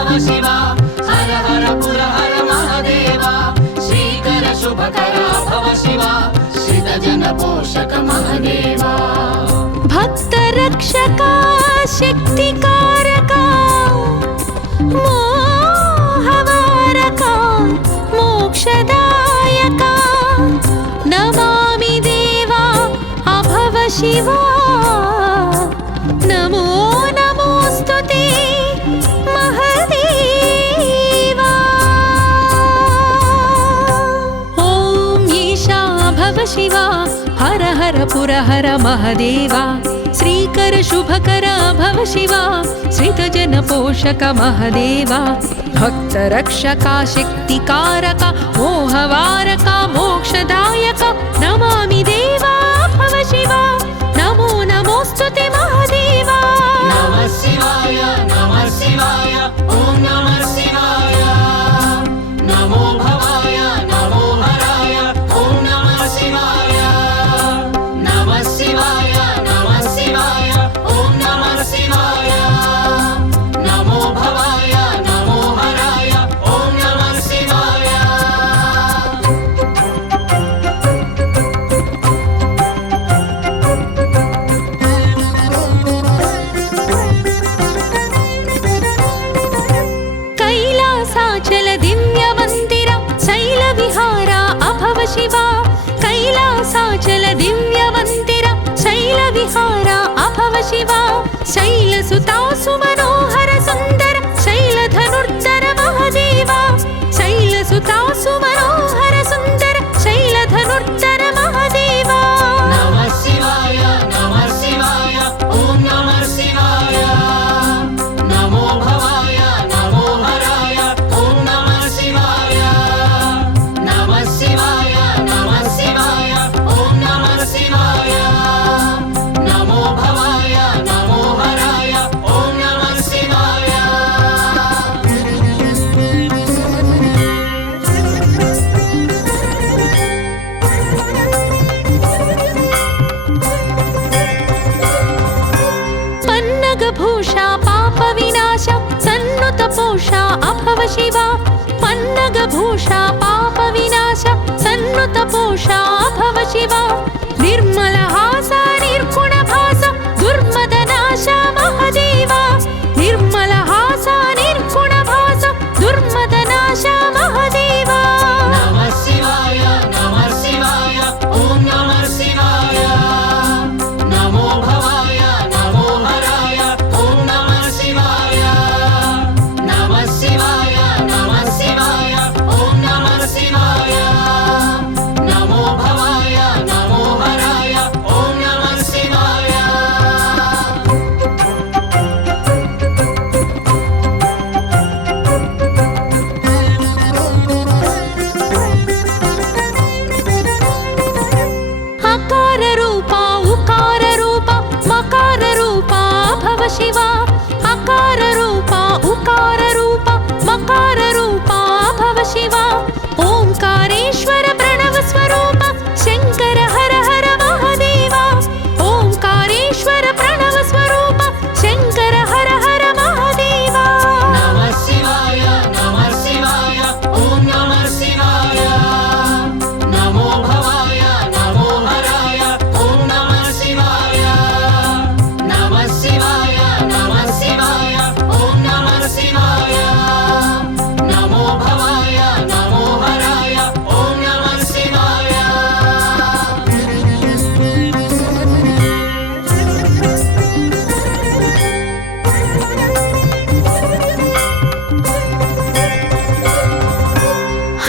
भव शिव हर हर पुर हर महादेव श्रीकर शुभकर भव शिव श्रितजन पोषक महादेवा भक्त रक्षका शक्तिकारका मोहवारका मोक्षदायका नमामि देवा अभव शिवा नमो नमोस्तुते महादेवा ॐ ईशा भव शिवा हर हर पुर हर महादेवा श्रीकर शुभकर भव शिवा श्रितजन पोषक महादेवा भक्त रक्षका शक्तिकारका मोहवारका मोक्षदायका नमामि देवा भव शिवा नमो नमोस्तुते महादेवा नमः शिवाय ॐ नमः शिवाय नमो भवाय नमो हराय ॐ नमः शिवाय नमः शिवाय ॐ नमः शिवाय नमो भवाय नमो हराय ॐ नमः शिवाय कैलासाचल दिव्य मंदिर शैल विहार अभव शिवा कैलासाचल दिव्य मंदिर शैल विहार अभव शिवा शैलसुता सुमनोहर सुंदर शैल धनुर्धर महादेवा शैलसुता सुमनोहर सुंदर शैल धनुर्धर महादेवा नमः शिवाय ॐ नमः शिवाय नमो भवाय नमो हराय ॐ नमः शिवाय नमः शिवाय ॐ नमः शिवाय नमो भवाय नमो हराय ॐ नमः शिवाय पन्नगभूषा पाप विनाश सन्नुत पोषा अभव शिवा पन्नगभूषा पाप विनाश सन्नुत पोषा अभव शिवा निर्मल हास निर्गुण भास दुर्मदनाश महादेवा निर्मल हास निर्गुण भास दुर्मदनाश महादेवा नमः शिवाय ॐ नमः शिवाय नमो भवाय नमो हराय ॐ नमः शिवाय नमः शिवाय ॐ नमः शिवाय नमो भवाय नमो हराय ॐ नमः शिवाय अकार रूपा उकार रूपा मकार रूपा भव शिवा अकार रूपा उकार रूपा मकार रूपा भव शिवा ओंकारेश्वर प्रणव स्वरूप शंकर हर हर महादेवा ओंकारेश्वर प्रणव स्वरूप शंकर हर हर महादेवा नमः शिवाय ॐ नमः शिवाय नमो भवाय नमो हराय ॐ नमः शिवाय नमः शिवाय ॐ नमः शिवाय नमो भवाय नमो हराय ॐ नमः शिवाय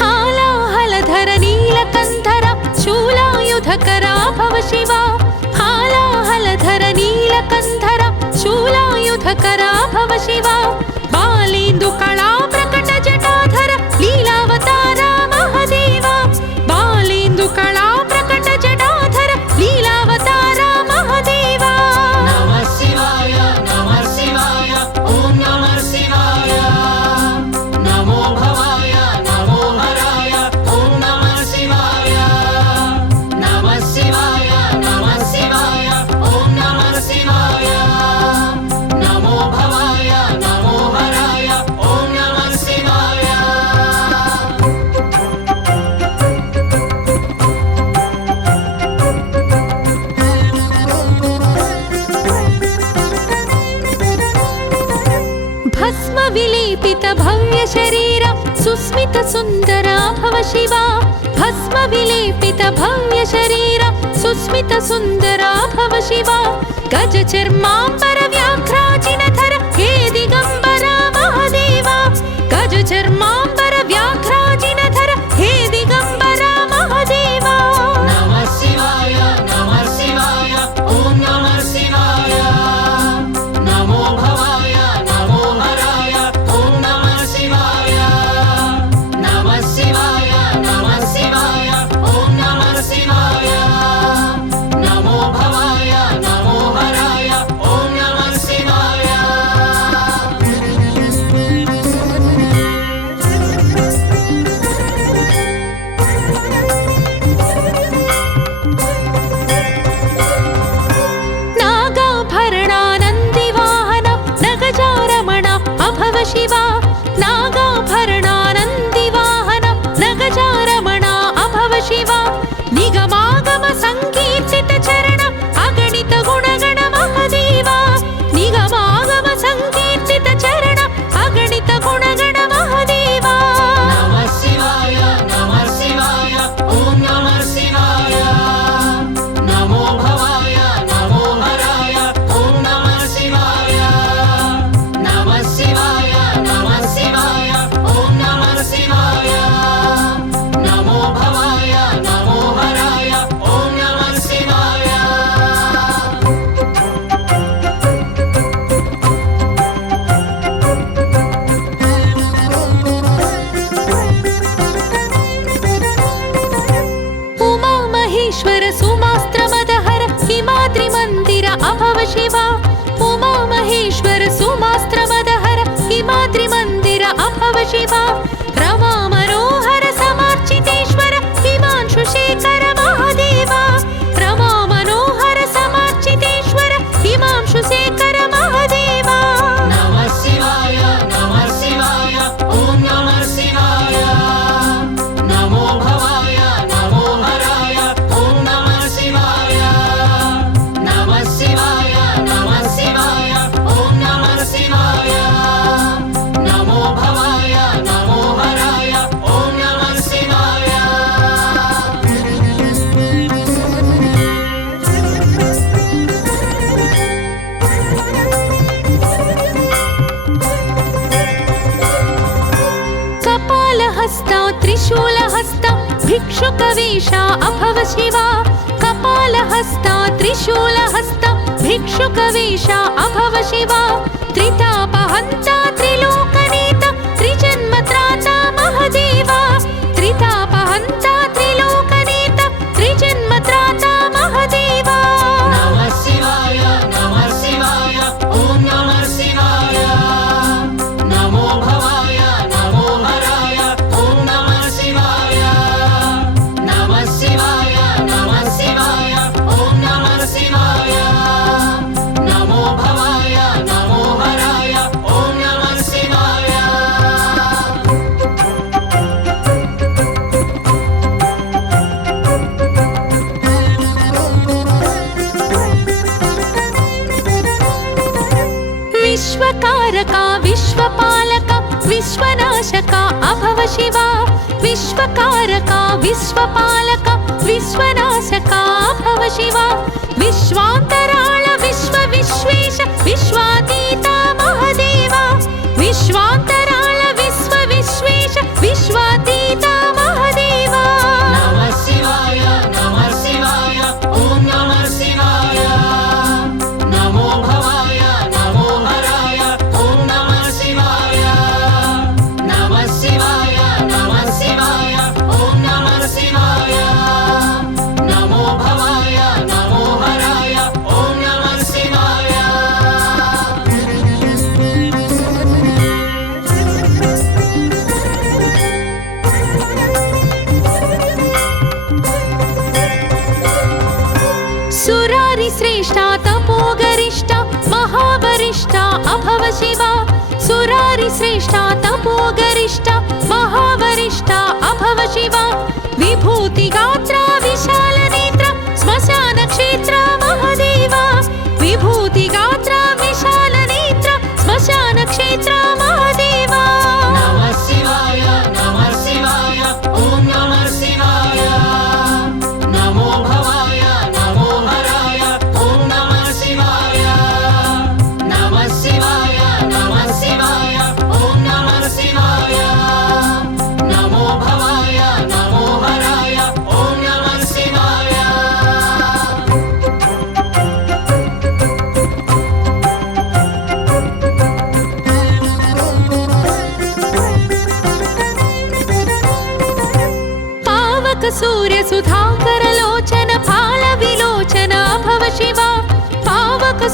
हालाहलधर नीलकंधर शूलायुधकर भव शिवा हालाहलधर नीलकंधर शूलायुधकर भव शिवा बालेन्दु कला प्रकट जटाधर लीलावतार महादेवा बालेन्दु कला प्रकट जटाधर लीलावतार महादेवा नमः शिवाय ॐ नमः शिवाय नमो भवाय नमो हराय ॐ नमः शिवाय नमः शिवाय ॐ नमः शिवाय नमो भवाय नमो हराय ॐ सुस्मित सुन्दरा भव शिवा भस्म विलेपित भव्य शरीर सुस्मित सुन्दरा भव शिवा गज चर्माम्बर व्याघ्राजिनधर हे दिगम्बरा महादेवा गज चर्माम्बर व्याघ्राजिनधर हे दिगम्बरा महादेवा नमः शिवाय ॐ नमः शिवाय नमो भवाय नमो हराय ॐ नमः शिवाय नमः शिवाय ॐ नमः शिवाय नमो भवाय नमो हराय ॐ नमः शिवाय नागाभरणानन्दिवाहन नगजारमण अभव शिवा नागाभरणानन्दिवाहन नगजारमण अभव शिवा निगमागम संकीर्तित चरण अगणित गुणगण महादेवा निगमागम संकीर्तित चरण अगणित गुणगण महादेवा नमः शिवाय ॐ नमः शिवाय नमो भवाय नमो हराय ॐ नमः शिवाय नमः शिवाय ॐ नमः शिवाय नमो भवाय नमो हराय ॐ नमः शिवाय उमा महेश्वर सुमास्त्रमदहर हिमाद्रि मंदिर अभव शिवा उमा महेश्वर सुमास्त्रमदहर हिमाद्रि मंदिर अभव शिवा रमा मनोहर समार्चितेश्वर हिमांशु शेखर महादेवा रमा मनोहर समार्चितेश्वर हिमांशु शेखर महादेवा नमः शिवाय ॐ नमः शिवाय नमो भवाय नमो हराय ॐ नमः शिवाय नमः शिवाय ॐ नमः शिवाय नमो भवाय नमो हराय ॐ नमः शिवाय कपालहस्ता त्रिशूलहस्ता भिक्षुकवेषा अभव शिवा कपालहस्ता त्रिशूलहस्ता भिक्षुकवेषा अभव शिवा त्रितापहन्ता त्रिलोकनेता त्रिजन्मत्राता महादेवा त्रितापहन्ता त्रिलोकनेता त्रिजन्मत्राता महादेवा नमः शिवाय ॐ नमः शिवाय नमो भवाय नमो हराय ॐ नमः शिवाय नमः शिवाय ॐ नमः शिवाय नमो भवाय नमो हराय ॐ नमः शिवाय विश्वकारका विश्वपालका विश्वनाशका अभव शिवा विश्वकारका विश्वपालका विश्वनाशका अभव शिवा विश्वान्तराळ विश्वेश विश्वातीता महादेवा विश्वान्तराळ विश्वेश विश्वातीता महादेवा नमः शिवाय ॐ नमः शिवाय नमो भवाय नमो हराय ॐ नमः शिवाय नमः शिवाय ॐ नमः शिवाय नमो भवाय नमो हराय ॐ नमः शिवाय सुरारि श्रेष्ठा तपोगरिष्ठा महावरिष्ठा अभव शिवा सुरारि श्रेष्ठा तपोगरिष्ठा महावरिष्ठा अभव शिवा विभूति गात्रा विशाल नेत्र स्मशान क्षेत्र महादेवा विभूति गात्रा विशाल नेत्र स्मशान क्षेत्र महादेवा नमः शिवाय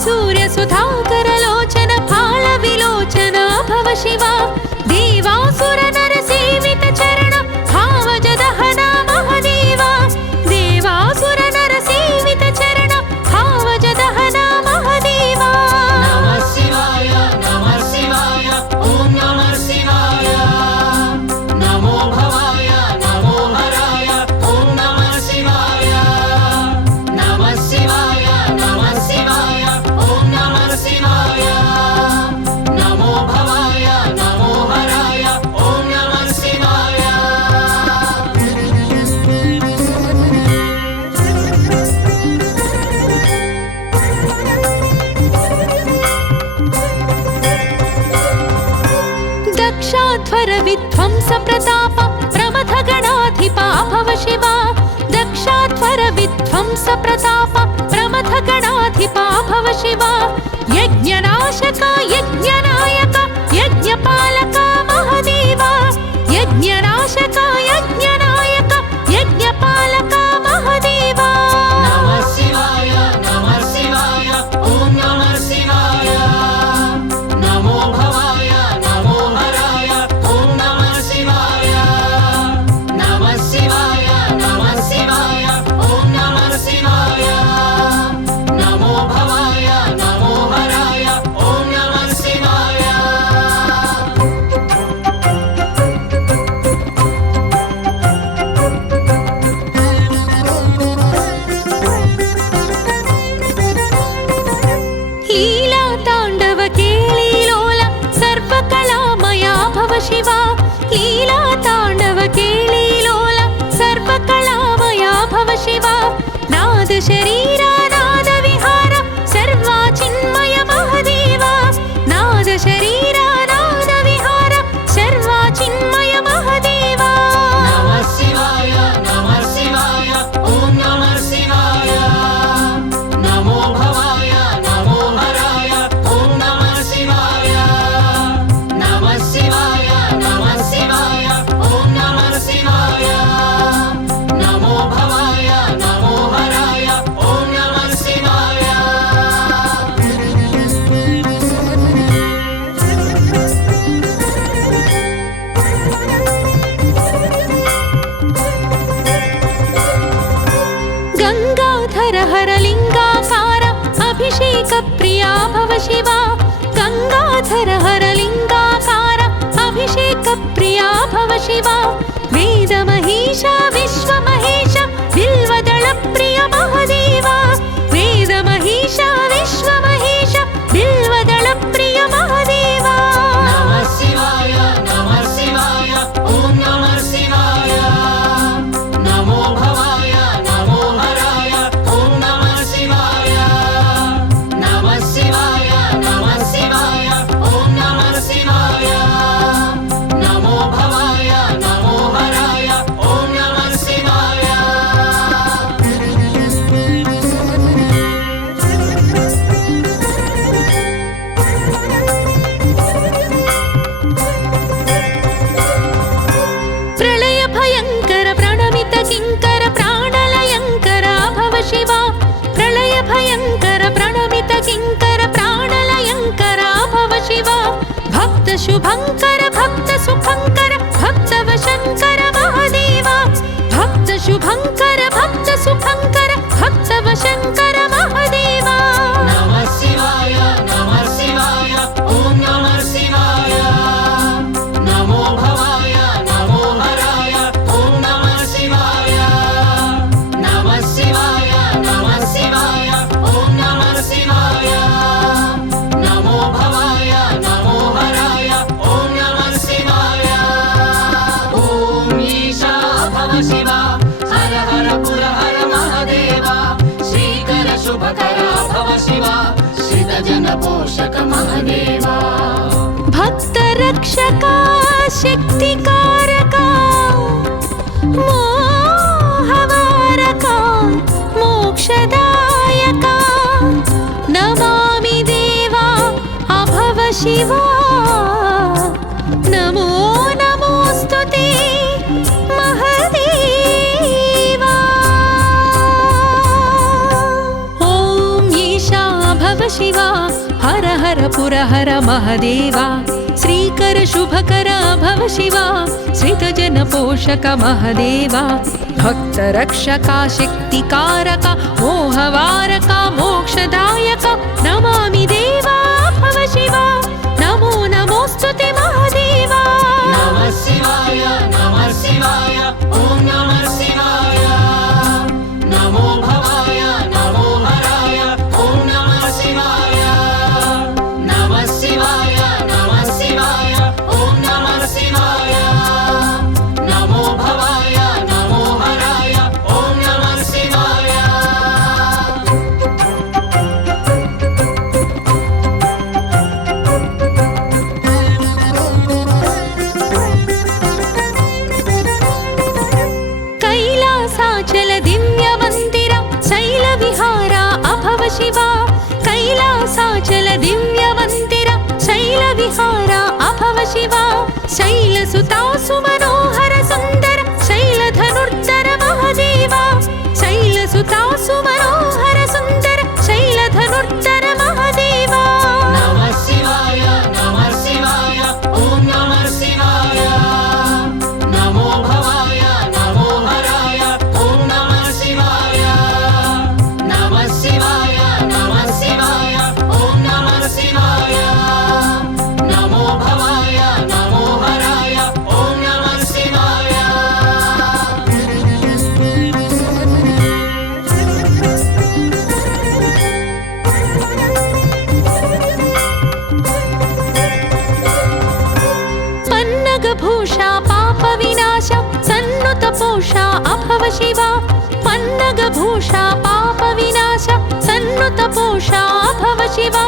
सूर्य सुधाकर लोचन फाल विलोचन भव शिवा देवासुर नर सेवित चरण भावज दहन महदेवा देवासुर नर सेवित चरण भावज दहन महदेवा नमः शिवाय ओम नमः शिवाय नमो भवाय नमो हराय ओम नमः शिवाय नमः शिवाय ओम नमः शिवाय नमो भवाय नमो हराय ओम नमः शिवाय दक्षाध्वर विध्वंस प्रताप प्रमथ गणाधिपा भव शिवा दक्षाध्वर विध्वंस प्रताप प्रमथ गणाधिपा भव शिवा यज्ञनाशक यज्ञनायक यज्ञपालक महदेवा यज्ञनाशक यज्ञनायक यज्ञपालक महदेवा नमः शिवाय ओम नमः शिवाय नमो भवाय नमो हराय ओम नमः शिवाय नमः शिवाय ओम नमः शिवाय नमो भवाय नमो हराय ओम नमः शिवाय लीला तांडव केळीलोल सर्वकलामया भव शिवा लीला तांडव केळीलोल सर्वकलामया भव शिवा नाद शरीरा नाद विहार सर्वा चिन्मय महदेवा नाद शरीरा नाद विहार सर्वा चिन्मय महदेवा नमः शिवाय ओम नमः शिवाय नमो भवाय नमो हराय ओम नमः शिवाय नमः शिवाय ओम नमः शिवाय नमो भवाय नमो हराय ओम नमः शिवाय गंगाधर हर लिंगाकार अभिषेक प्रिया भव शिवा गंगाधर हर लिंगाकार अभिषेक प्रिया भव शिवा वेद महेश विश्व महेश बिल्वदल प्रिय महदेवा वेद महेश विश्व महेश बिल्वदल प्रिय महदेवा नमः शिवाय ओम नमः शिवाय नमो भवाय नमो हराय ओम नमः शिवाय नमः शिवाय ओम नमः शिवाय नमो भवाय नमो हराय ओम नमः शिवाय प्रलय भयंकर प्रणमित किंकर प्राणलयंकर भव शिवा प्रलय भयंकर प्रणमित किंकर प्राणलयंकर भव शिवा भक्त शुभंकर भक्त सुखंकर भक्त वशंकर महदेवा भक्त शुभंकर भक्त सुखंकर भक्त वशंकर महदेवा नमः शिवाय ओम नमः शिवाय नमो भवाय नमो हराय ओम नमः शिवाय नमः शिवाय ओम नमः शिवाय नमो भवाय नमो हराय ओम नमः शिवाय ओम ईशा भव शिवा हर हर पुर हर महादेवा श्रीकर शुभकर भव शिवा श्रित जन पोषक महादेवा भक्त रक्षका शक्तिकारका मोहवारका मोक्षदायका नमामि देवा अभव शिवा नमो नमोस्तुते महदेवा ॐ ईशा भव शिवा हर हर पुरहर महादेवा श्रीकर शुभकर भव शिवा श्रितजन पोषक महादेवा भक्त रक्षका शक्तिकारका मोहवारका मोक्षदायका नमामि देवा भव शिवा नमो नमोस्तुते महादेवा नमः शिवाय ॐ नमः शिवाय नमो भवाय नमो हराय ॐ नमः शिवाय नमः शिवाय ॐ नमः शिवाय नमो भवाय नमो हराय ॐ नमः शिवाय कैलासाचल दिव्य मंदिर शैल विहारा अभव शिवा कैलासाचल दिव्य मंदिर शैल विहारा अभव शिवा शैलसुता सुमनोहर सुंदर शैल धनुर्धर महादेवा शैलसुता सुमनोहर सुंदर शैल धनुर्धर महादेवा नमः शिवाय ॐ नमः शिवाय नमो भवाय नमो हराय ॐ नमः शिवाय नमः शिवाय ॐ नमः शिवाय नमो भवाय नमो हराय ॐ नमः शिवाय पन्नगभूषा पाप विनाश सन्नुत पोषा अभव शिवा पन्नगभूषा पाप विनाश सन्नुत पोषा अभव शिवा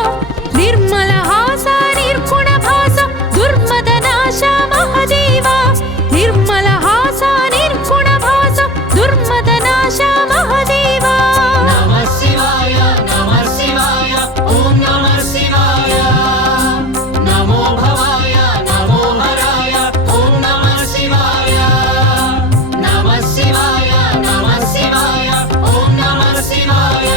निर्मल हास निर्गुण भास दुर्मदनाश महादेवा निर्मल हास निर्गुण भास दुर्मदनाश महादेवा नमः शिवाय ॐ नमः शिवाय नमो भवाय नमो हराय ॐ नमः शिवाय नमः शिवाय ॐ नमः शिवाय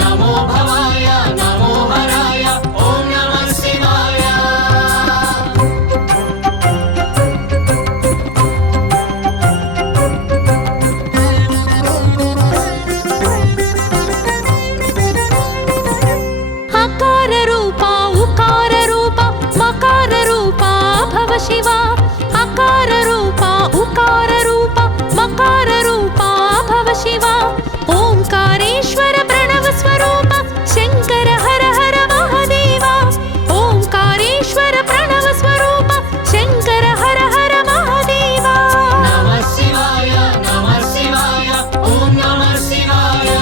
नमो भवाय नमो हराय ॐ नमः शिवाय अकार रूपा उकार रूपा मकार रूपा भव शिवा अकार रूपा उकार रूपा मकार रूपा भव शिवा ओंकारेश्वर प्रणव स्वरूप शंकर हर हर महादेवा ओंकारेश्वर प्रणव स्वरूप शंकर हर हर महादेवा नमः शिवाय ॐ नमः शिवाय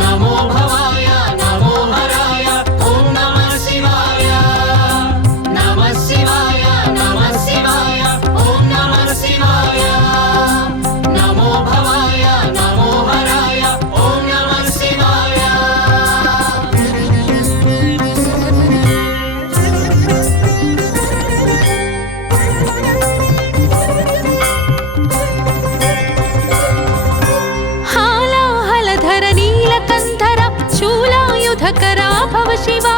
नमो भवाय नमो हराय ॐ नमः शिवाय नमः शिवाय ॐ नमः शिवाय नमो भवाय नमो हराय ॐ नमः शिवाय हालाहलधर नीलकंधर शूलायुधकर भव शिवा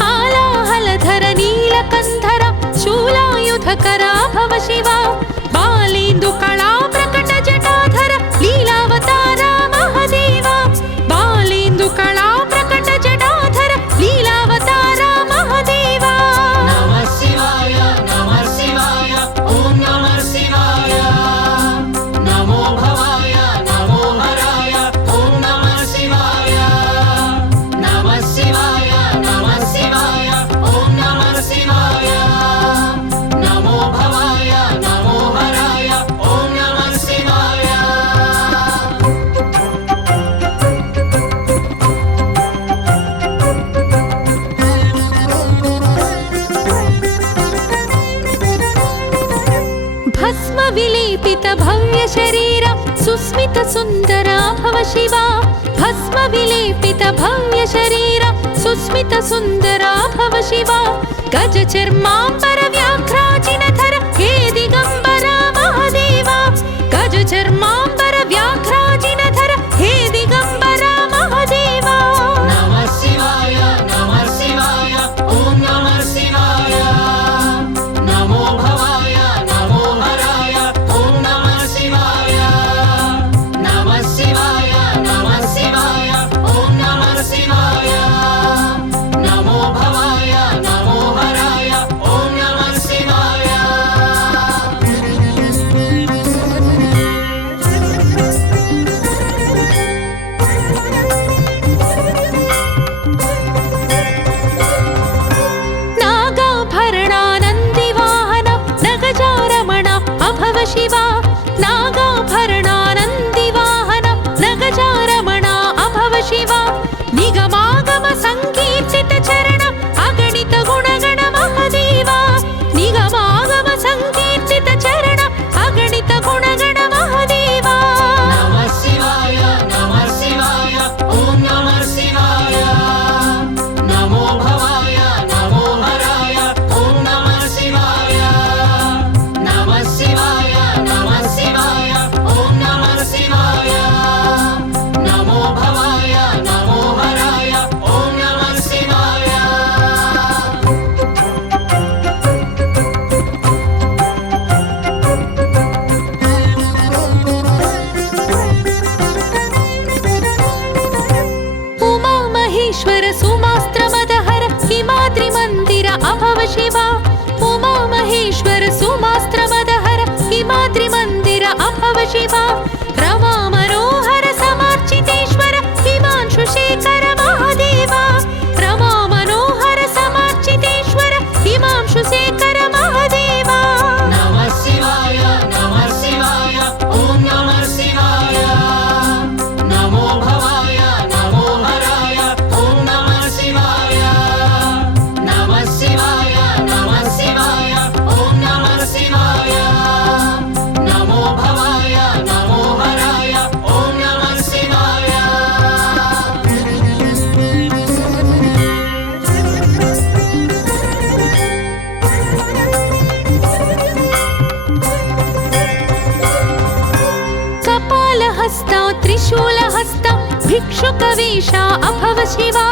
हालाहलधर नीलकंधर शूलायुधकर भव शिवा बालेन्दु कला प्रकट जटाधर लीलावतार महादेवा बालेन्दु कला प्रकट जटाधर लीलावतार महादेवा नमः शिवाय ॐ नमः शिवाय नमो भवाय नमो हराय ॐ नमः शिवाय नमः शिवाय ॐ नमः शिवाय नमो भवाय नमो हराय ॐ नमः शिवाय भस्म विलेपित भव्य शरीर सुस्मित सुंदर भव शिवा भस्म विलेपित भव्य शरीर सुस्मित सुंदर भव शिवा गज चर्मांबर व्याघ्राजिनधर हे दिगंबर महादेवा गज चर्मांबर व्याघ्राजिनधर हे दिगंबर महादेवा नमः शिवाय भिक्षुकवेशा अभव शिवा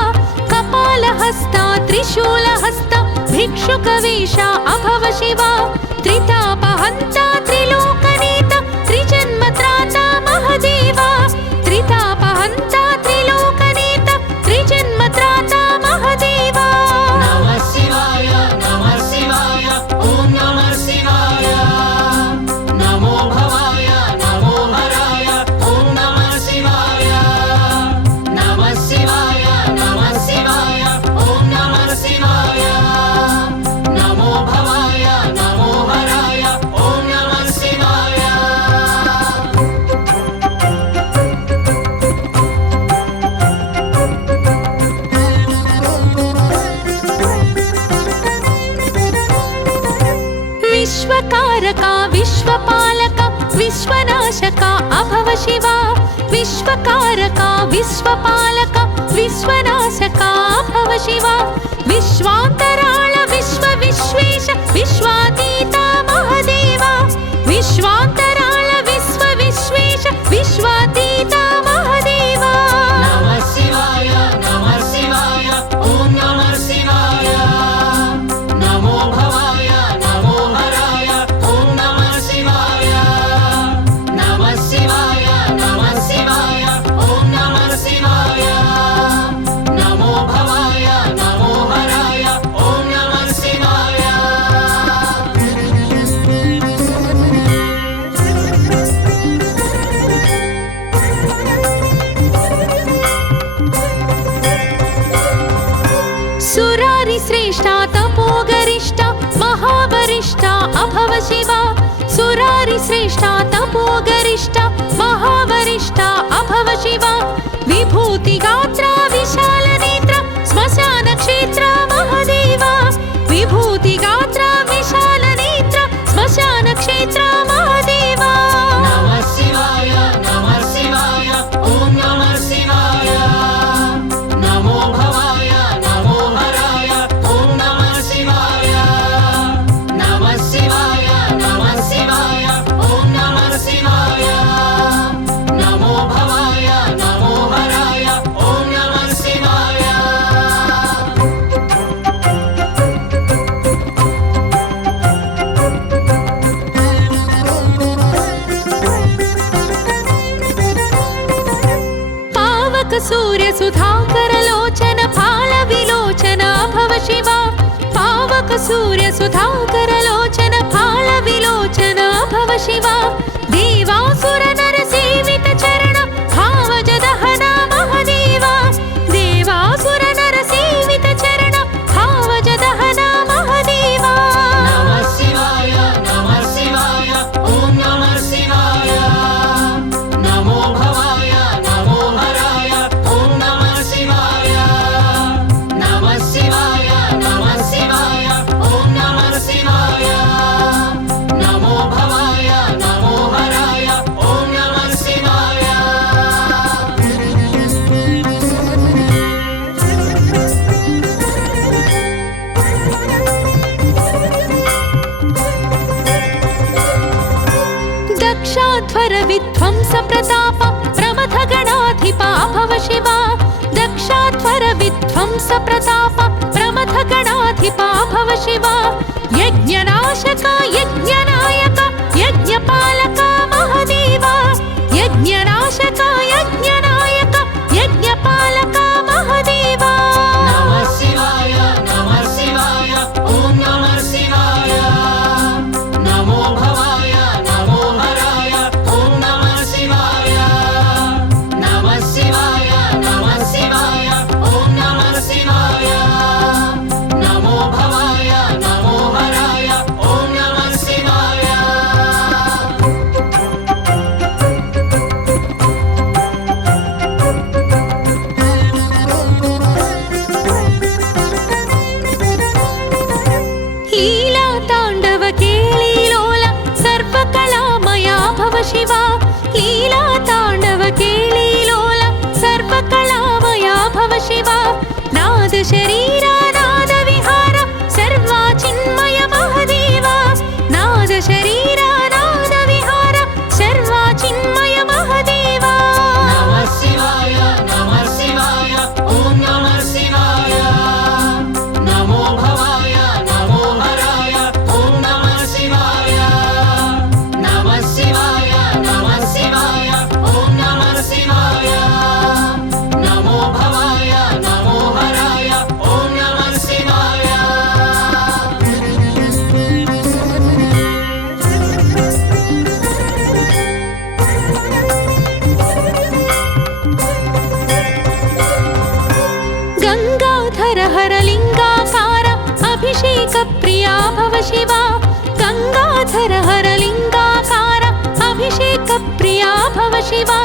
कपालहस्ता त्रिशूलहस्ता भिक्षुकवेशा अभव शिवा त्रितापहन्ता त्रिलोकनीता त्रिजन्मत्राता महदेवा त्रितापहन्ता त्रिलोकनीता त्रिजन्मत्राता महदेवा नमः शिवाय ॐ नमः शिवाय नमो भवाय नमो हराय ॐ नमः शिवाय नमः शिवाय ॐ नमः शिवाय नमो भवाय नमो हराय ॐ नमः शिवाय विश्वकारका विश्वपालका विश्वनाशका अभव शिवा विश्वकारका विश्वपालका विश्वनाशका अभव शिवा विश्वान्तराळ विश्वेश विश्वातीता महदेवा विश्वान्तराळ विश्वेश विश्वातीता महदेवा नमः शिवाय ॐ नमः शिवाय नमो भवाय नमो हराय ॐ नमः शिवाय नमः शिवाय ॐ नमः शिवाय नमो भवाय नमो हराय ॐ नमः शिवाय सुरारि श्रेष्ठा तपोगरिष्ठा महावरिष्ठा अभव शिवा सुरारि श्रेष्ठा तपोगरिष्ठा महावरिष्ठा अभव शिवा विभूतिगात्रा विशालनेत्रा श्मशानक्षेत्रा महदेवा विभूतिगात्रा विशालनेत्रा श्मशानक्षेत्रा महदेवा नमः शिवाय ॐ नमः शिवाय नमो भवाय नमो हराय ॐ नमः शिवाय नमः शिवाय ॐ नमः शिवाय नमो भवाय नमो हराय ॐ नमः शिवाय पावक सूर्य सुधाकर लोचन फाल विलोचन अभव शिवा पावक सूर्य सुधाकर लोचन फाल विलोचन अभव शिवा देवासुर नर सेवित चरण भावज दहना महदेवा देवासुर नर सेवित चरण भावज दहना महदेवा नमः शिवाय ॐ नमः शिवाय नमो भवाय नमो हराय ॐ नमः शिवाय नमः शिवाय ॐ नमः शिवाय नमो भवाय नमो हराय ॐ नमः शिवाय दक्षाध्वर विध्वंस प्रताप प्रमथ गणाधिपा भव शिवा दक्षाध्वर विध्वंस प्रताप प्रमथ गणाधिपा भव शिवा यज्ञनाशका यज्ञनायका यज्ञपालका महदेवा यज्ञनाशका यज्ञनायका यज्ञपालका महदेवा नमः शिवाय ॐ नमः शिवाय नमो भवाय नमो हराय ॐ नमः शिवाय नमः शिवाय ॐ नमः शिवाय नमो भवाय नमो हराय ॐ नमः शिवाय गङ्गाधर हर लिङ्गाकार अभिषेक प्रिया भव शिवा गङ्गाधर हर लिङ्गाकार अभिषेक प्रिया भव शिवा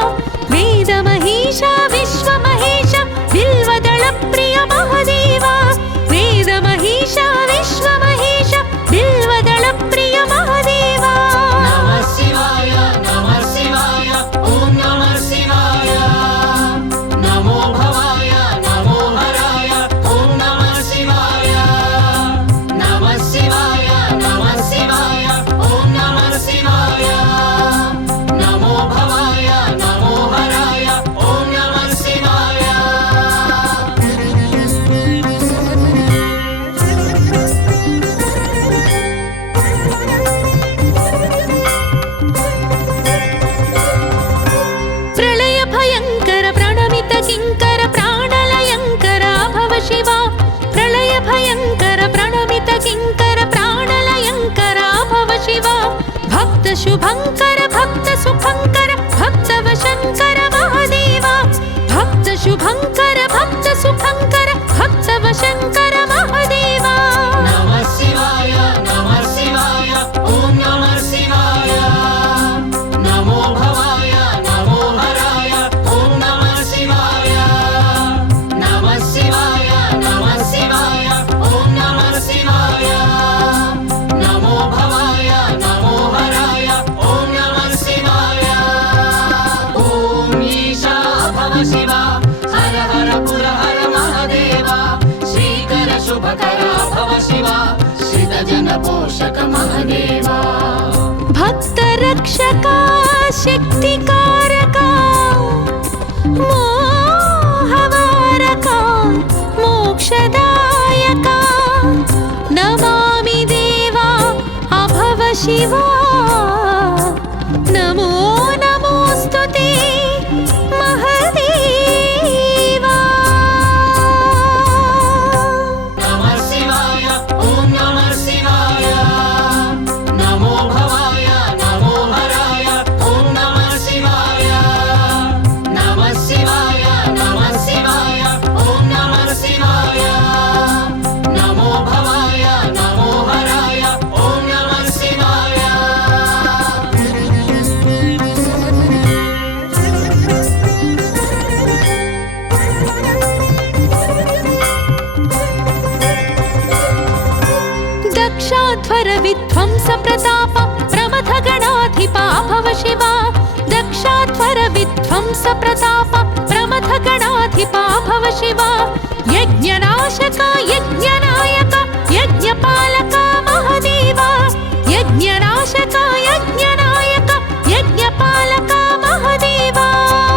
वेदमहेश विश्वमहेश बिल्वदल प्रिय महादेवा वेदमहेश विश्वमहेश बिल्वदल प्रिय महादेवा नमः शिवाय ॐ नमः शिवाय नमो भवाय नमो हराय ॐ नमः शिवाय नमः शिवाय ॐ नमः शिवाय नमो भवाय नमो हराय ॐ नमः शिवाय प्रलय भयंकर प्रणमित किंकर प्राणलयंकर भव शिवा प्रलय भयंकर प्रणमित किंकर प्राणलयंकर भव शिवा भक्त शुभंकर भक्त सुखंकर भक्त वशंकर महादेवा भक्त शुभंकर भक्त सुखंकर भक्त वशंकर महादेवा नमः शिवाय ॐ नमः शिवाय नमो भवाय नमो हराय ॐ नमः शिवाय नमः शिवाय ॐ नमः शिवाय नमो भवाय नमो हराय ॐ नमः शिवाय ॐ ईशा भव शिवा हर हर पुर हर महादेवा श्रीकर शुभकरा भव शिवा श्रितजन पोषक महादेवा भक्त रक्षका शक्तिकारका मोहवारका मोक्षदायका नमामि देवा अभव शिवा नमो नमोऽस्तु ते महादेवा नमः शिवाय ॐ नमः शिवाय नमो भवाय नमो हराय ॐ नमः शिवाय नमः शिवाय ॐ नमः शिवाय नमो भवाय नमो हराय ॐ नमः शिवाय दक्षाध्वर विध्वंस प्रताप प्रमथ गणाधिपा भव शिवा दक्षाध्वर विध्वंस प्रताप प्रमथ गणाधिपा भव शिवा यज्ञनाशक यज्ञनायक यज्ञपालक महादेवा यज्ञनाशक यज्ञनायक यज्ञपालक महादेवा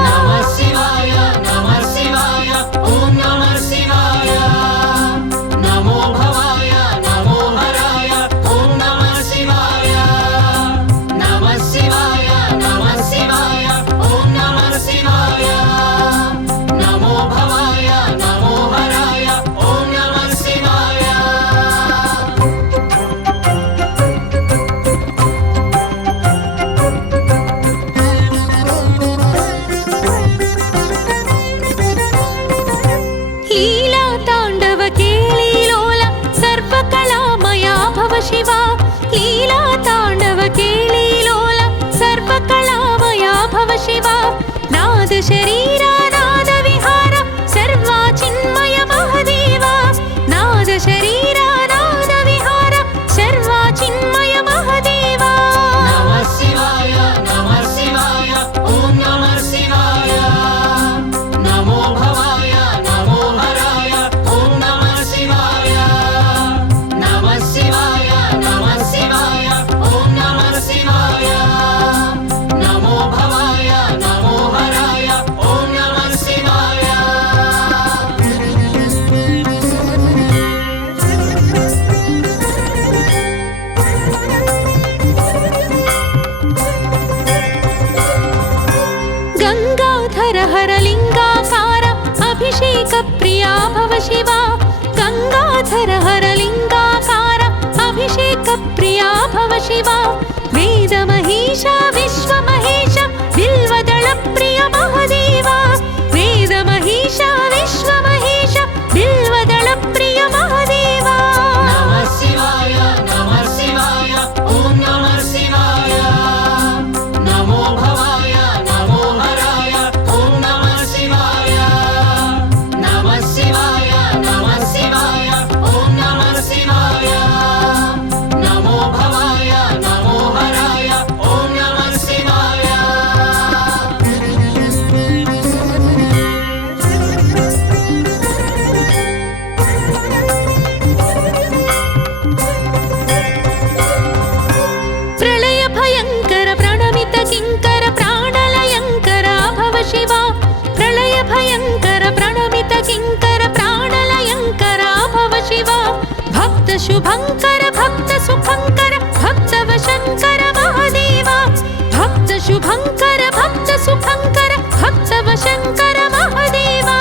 नमः शिवाय ॐ नमः शिवाय नमो भवाय नमो हराय ॐ नमः शिवाय नमः शिवाय ॐ नमः शिवाय नमो भवाय नमो हराय ॐ नमः शिवाय लीला तांडव केळीलोला सर्वकलामया भव शिवा लीला तांडव केळीलोला सर्वकलामया भव शिवा नाद शरीरा नाद विहार सर्वा चिन्मय महादेवा नाद शरीरा नाद विहार सर्वा चिन्मय महादेवा नमः शिवाय ॐ नमः शिवाय नमो भवाय नमो हराय ॐ नमः शिवाय नमः शिवाय ॐ नमः शिवाय नमो भवाय नमो हराय ॐ नमः शिवाय गङ्गाधर हर लिङ्गाकार अभिषेक प्रिया भव शिवा गङ्गाधर हर लिङ्गाकार अभिषेक प्रिया भव शिवा वेदमहेश विश्वमहेश बिल्वदल प्रिय महादेवा वेदमहेश विश्वमहेश बिल्वदल शुभंकर भक्त सुखंकर भक्त वशंकर महादेवा भक्त शुभंकर भक्त सुखंकर भक्त वशंकर महादेवा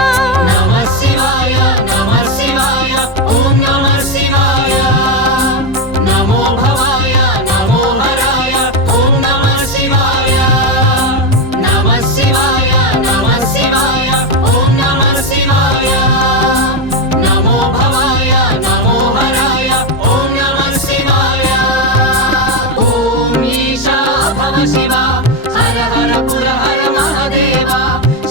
नमः शिवाय ओम नमः शिवाय नमो भवाय नमो हराय ओम नमः शिवाय नमः शिवाय ओम नमः शिवाय नमो भवाय नमो हराय ओम नमः शिवाय ओम ईशा भव शिवा हर हर पुर हर महादेवा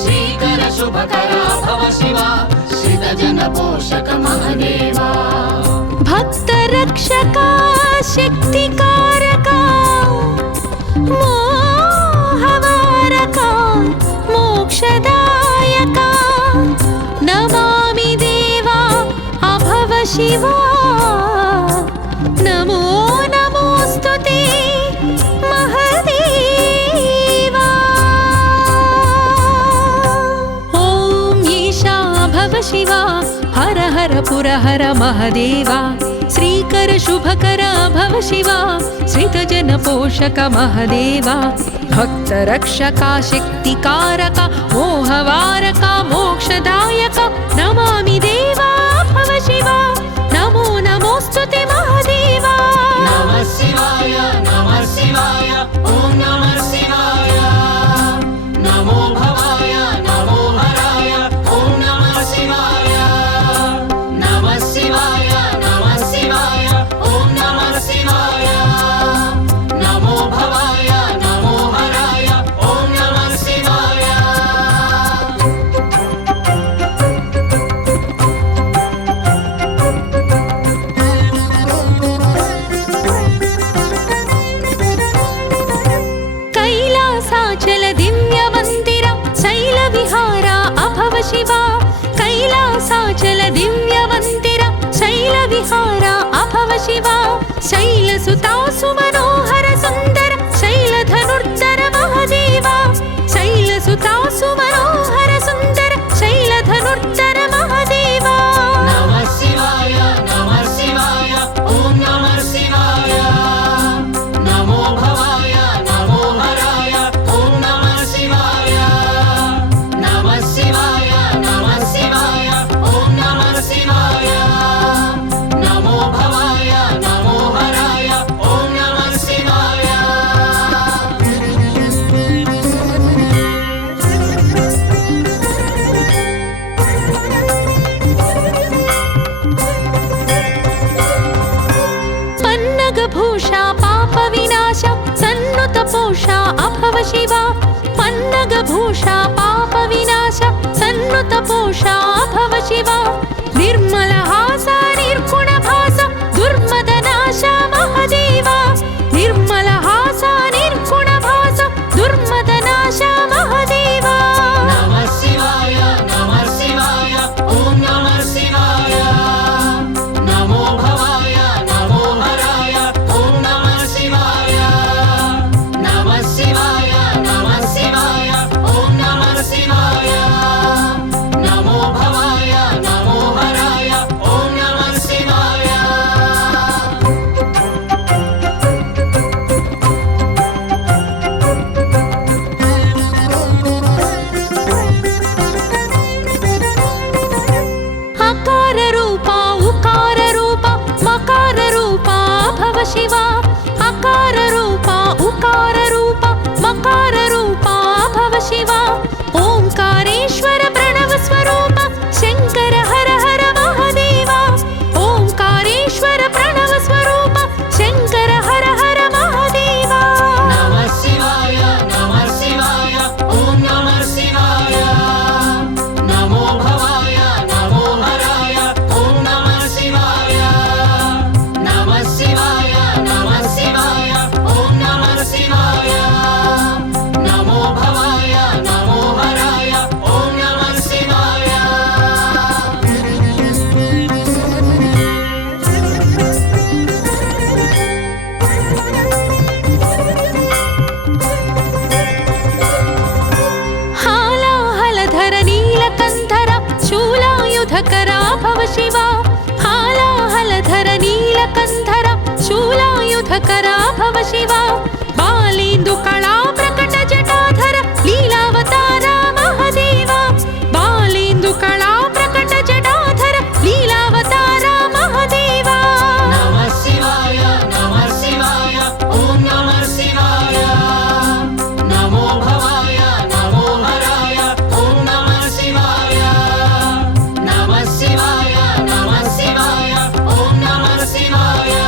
श्रीकर शुभकर भव शिवा श्रितजन पोषक महादेवा भक्त रक्षका शक्तिकारका मोहवारका मोक्षदायका नमामि देवा अभव शिवा नमो नमोस्तुते महादेवा ॐ ईशा भव शिवा हर हर पुर हर महादेवा श्रीकर शुभकर भव शिवा श्रितजन पोषक महादेवा भक्त रक्षका शक्तिकारका मोहवारका मोक्षदायका नमामि देवा भव शिवा नमो नमोस्तुते महादेवा नमः शिवाय ओम नमः शिवाय नमो भवाय नमो हराय ओम नमः शिवाय नमः शिवाय ओम नमः शिवाय नमो भवाय नमो हराय ओम नमः शिवाय कैलासाचल दिव्य मंदिर शैल विहार अभव शिवा कैलासाचल दिव्य मंदिर शैल विहार अभव शिवा शैलसुता सुमनोहर सुंदर शैलधनुर्धर महादेवा शैलसुता सुमनोहर सुंदर शैलधनुर्धर महादेवा नमः शिवाय ओम नमः शिवाय नमो भवाय नमो हराय ओम नमः शिवाय नमः शिवाय ओम नमः शिवाय नमो भवाय नमो हराय ओम नमः शिवाय पन्नगभूषा पाप विनाश सन्नुत पोषा अभव शिवा पन्नगभूषा पाप विनाश सन्नुत पोषा अभव शिवा निर्मल हास निर्गुण भास दुर्मदनाश महादेवा निर्मल हास निर्गुण भास दुर्मदनाश महादेवा नमः शिवाय ओम नमः शिवाय नमो भवाय नमो हराय ओम नमः शिवाय नमः शिवाय ओम नमः शिवाय नमो भवाय नमो हराय ओम शुभकरा भव शिवा बालेन्दु कला प्रकट जटाधर लीलावतारा महादेवा बालेन्दु कला प्रकट जटाधर लीलावतारा महादेवा नमः शिवाय ओम नमः शिवाय नमो भवाय नमो हराय ओम नमः शिवाय नमः शिवाय ओम नमः शिवाय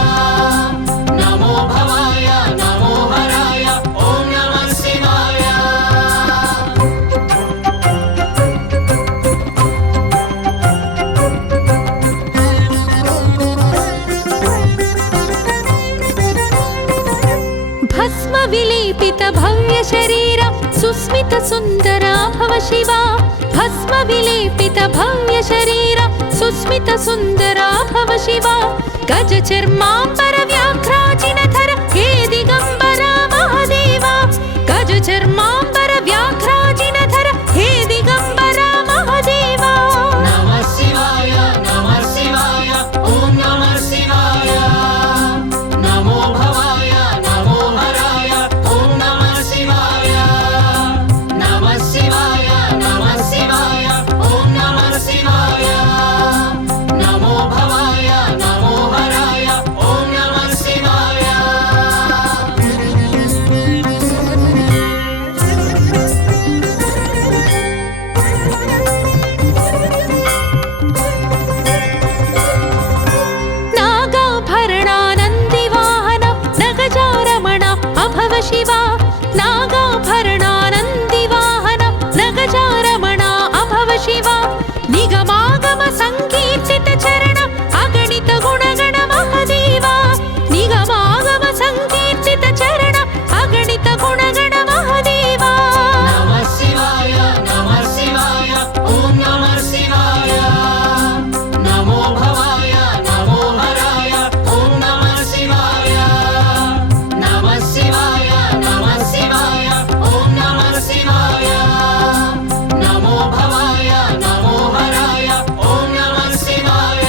नमो भवाय नमो हराय ओम नमः शिवाय भस्म विलेपित भव्य शरीर सुस्मित सुन्दरा भव शिवा भस्म विलेपित भव्य शरीर सुस्मित सुन्दरा भव शिवा गज चर्माम्बर व्याघ्राजिनधर हे दिगम्बरा महादेवा गज चर्माम्बर व्याघ्राजिनधर हे दिगम्बरा महादेवा नमः शिवाय ओम नमः शिवाय नमो भवाय नमो हराय ओम नमः शिवाय नमः शिवाय ओम नमः शिवाय नमो भवाय नमो हराय ओम नमः शिवाय नागाभरणानन्दिवाहन नगजारमण अभव शिवा नागाभरणानन्दिवाहन नगजारमण अभव शिवा निगमागम संकीर्तित चरण अगणित गुणगण महादेवा निगमागम संकीर्तित चरण अगणित गुणगण महादेवा नमः शिवाय ओम नमः शिवाय नमो भवाय नमो हराय ओम नमः शिवाय नमः शिवाय ओम नमः शिवाय नमो भवाय नमो हराय ओम नमः शिवाय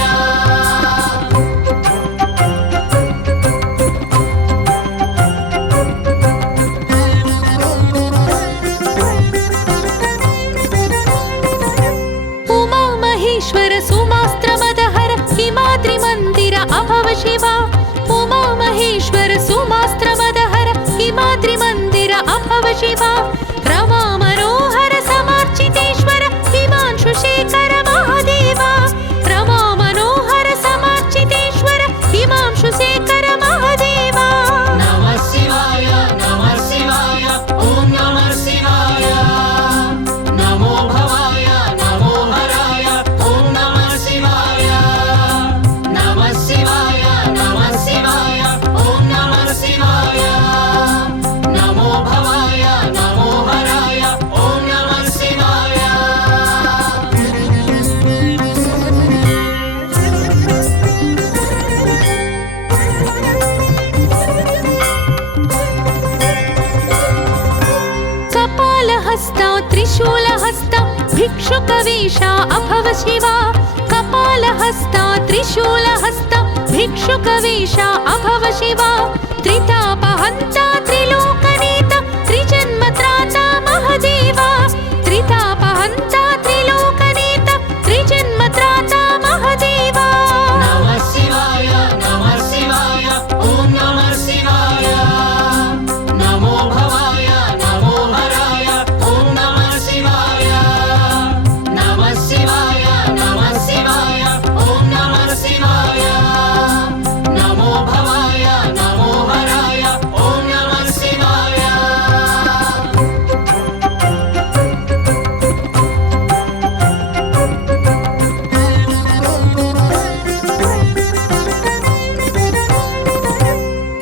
उमा महेश्वर सुमास्त्रमदहर हिमाद्रिमन्दिर अभव शिवा उमा महेश्वर सुमास्त्रमदहर हिमाद्रिमन्दिर अभव शिवा रमा मनोहर समार्चितेश्वर हिमांशुशेखर महादेवा रमा मनोहर समार्चितेश्वर हिमांशुशेखर महादेवा नमः शिवाय ओम नमः शिवाय नमो भवाय नमो हराय ओम नमः शिवाय नमः शिवाय ओम नमः शिवाय नमो भवाय नमो हराय ओम नमः शिवाय कपालहस्ता त्रिशूलहस्ता भिक्षुकवेषा अभव शिवा कपालहस्ता त्रिशूलहस्ता भिक्षुकवेषा अभव शिवा त्रितापहन्ता त्रिलोकनेता त्रिजन्मत्राता महादेवा त्रितापहन्ता त्रिलोकनेता त्रिजन्मत्राता महादेवा नमः शिवाय ओम नमः शिवाय नमो भवाय नमो हराय ओम नमः शिवाय नमः शिवाय ओम नमः शिवाय नमो भवाय नमो हराय ओम नमः शिवाय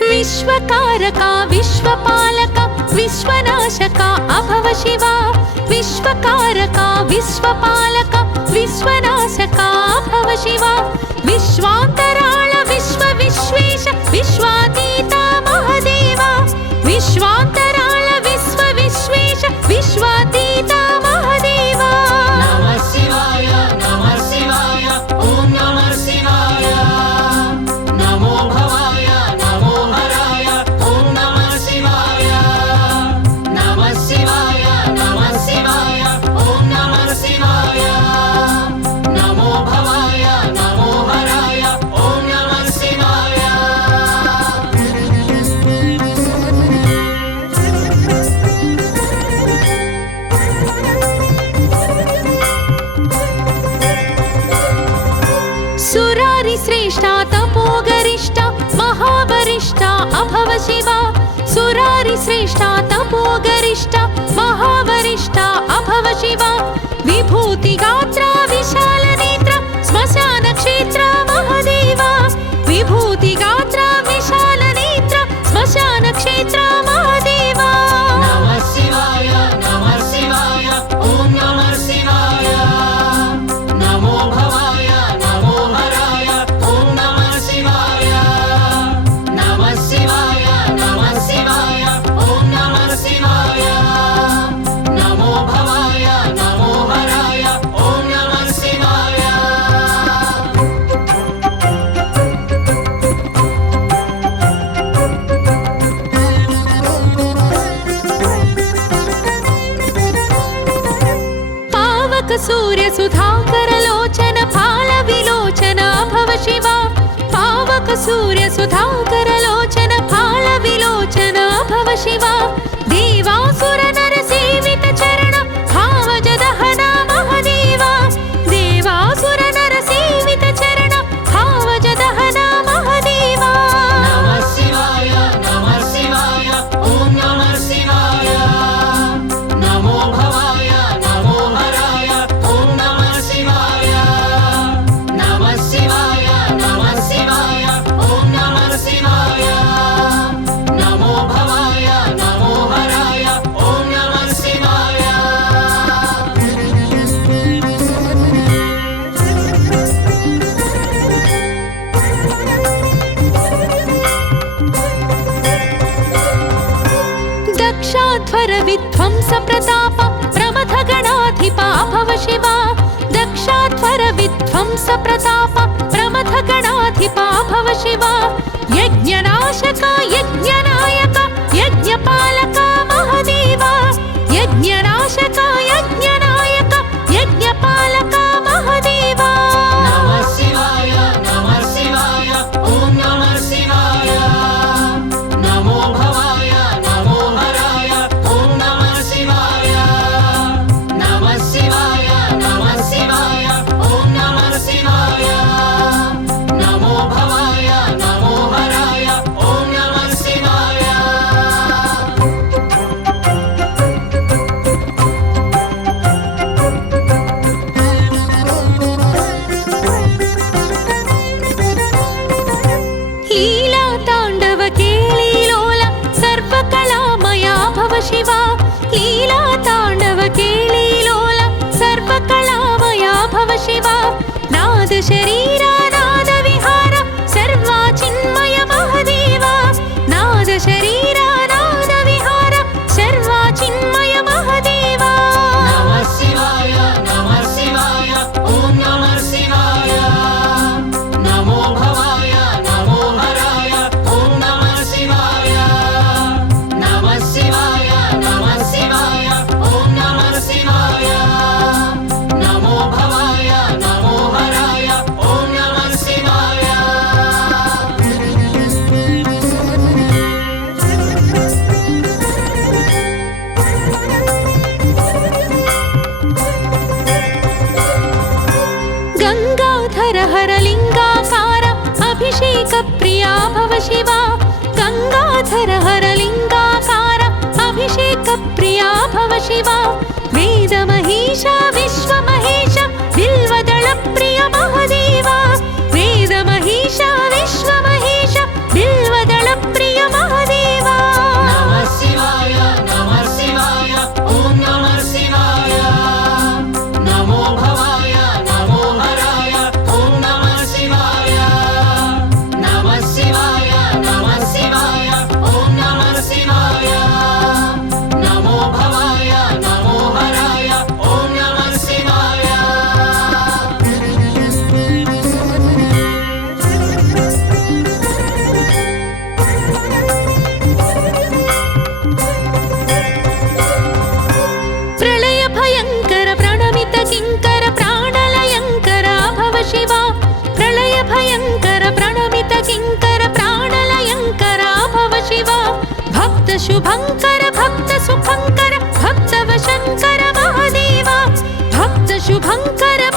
विश्वकारका विश्वपालका विश्वनाशका अभव शिवा विश्वकारका विश्वपालका विश्वनाशका अभव शिवा विश्वान्तराळ विश्वेश विश्वातीता महादेवा विश्वान्तराळ विश्वेश विश्वातीता महादेवा नमः शिवाय ओम नमः शिवाय नमो भवाय नमो हराय श्रेष्ठा तपोगरिष्ठा महावरिष्ठा अभव शिवा सुरारि श्रेष्ठा तपोगरिष्ठा महावरिष्ठा अभव शिवा विभूति गात्रा विशाल नेत्र स्मशान क्षेत्र महादेवा विभूति गात्रा विशाल नेत्र स्मशान क्षेत्र महादेवा नमः शिवाय ओम नमः शिवाय नमो भवाय नमो हराय ओम नमः शिवाय नमः शिवाय ओम नमः शिवाय नमो भवाय नमो हराय ओम नमः शिवाय पावक सूर्य सुधाकर लोचन फाल विलोचन अभव शिवा पावक सूर्य सुधाकर लोचन फाल विलोचन अभव शिवा देवासुर नर सेवित चरण भावज दहना महादेवा देवासुर नर सेवित चरण भावज दहना महादेवा नमः शिवाय ओम नमः शिवाय नमो भवाय नमो हराय ओम नमः शिवाय नमः शिवाय ओम नमः शिवाय नमो भवाय नमो हराय ओम नमः शिवाय दक्षाध्वर विध्वंस प्रताप प्रमथ गणाधिपा भव शिवा दक्षाध्वर विध्वंस प्रताप प्रमथ गणाधिपा भव शिवा यज्ञनाशक यज्ञनायक यज्ञपालक महादेवा यज्ञनाशक यज्ञनायक यज्ञपालक महादेवा नमः शिवाय ओम नमः शिवाय नमो भवाय नमो हराय ओम नमः शिवाय नमः शिवाय ओम नमः शिवाय नमो भवाय नमो हराय ओम नमः शिवाय लीला तांडव केळीलोला सर्वकलामया भव शिवा लीला तांडव केळीलोला सर्वकलामया भव शिवा नाद शरीरा नाद विहार सर्वा चिन्मय महादेवा नाद शरीरा नाद विहार सर्वा चिन्मय महादेवा नमः शिवाय ओम नमः शिवाय नमो भवाय नमो हराय ओम नमः शिवाय नमः शिवाय ओम नमः शिवाय नमो भवाय नमो हराय ओम नमः शिवाय गंगाधर हर लिंगाकार अभिषेक प्रिया भव शिवा गंगाधर हर लिंगाकार अभिषेक प्रिया भव शिवा वेद महेश विश्व महेश बिल्वदल प्रिय महादेवा वेद महेश विश्व महेश बिल्वदल प्रिय महादेवा नमः शिवाय ओम नमः शिवाय नमो भवाय नमो हराय ओम नमः शिवाय नमः शिवाय ओम नमः शिवाय नमो भवाय नमो हराय ओम नमः शिवाय प्रलय भयंकर प्रणमित किंकर प्राणलयंकर भव शिवा प्रलय भयंकर प्रणमित किंकर प्राणलयंकर भव शिवा भक्त शुभंकर भक्त सुखंकर भक्त वशंकर महादेवा भक्त शुभंकर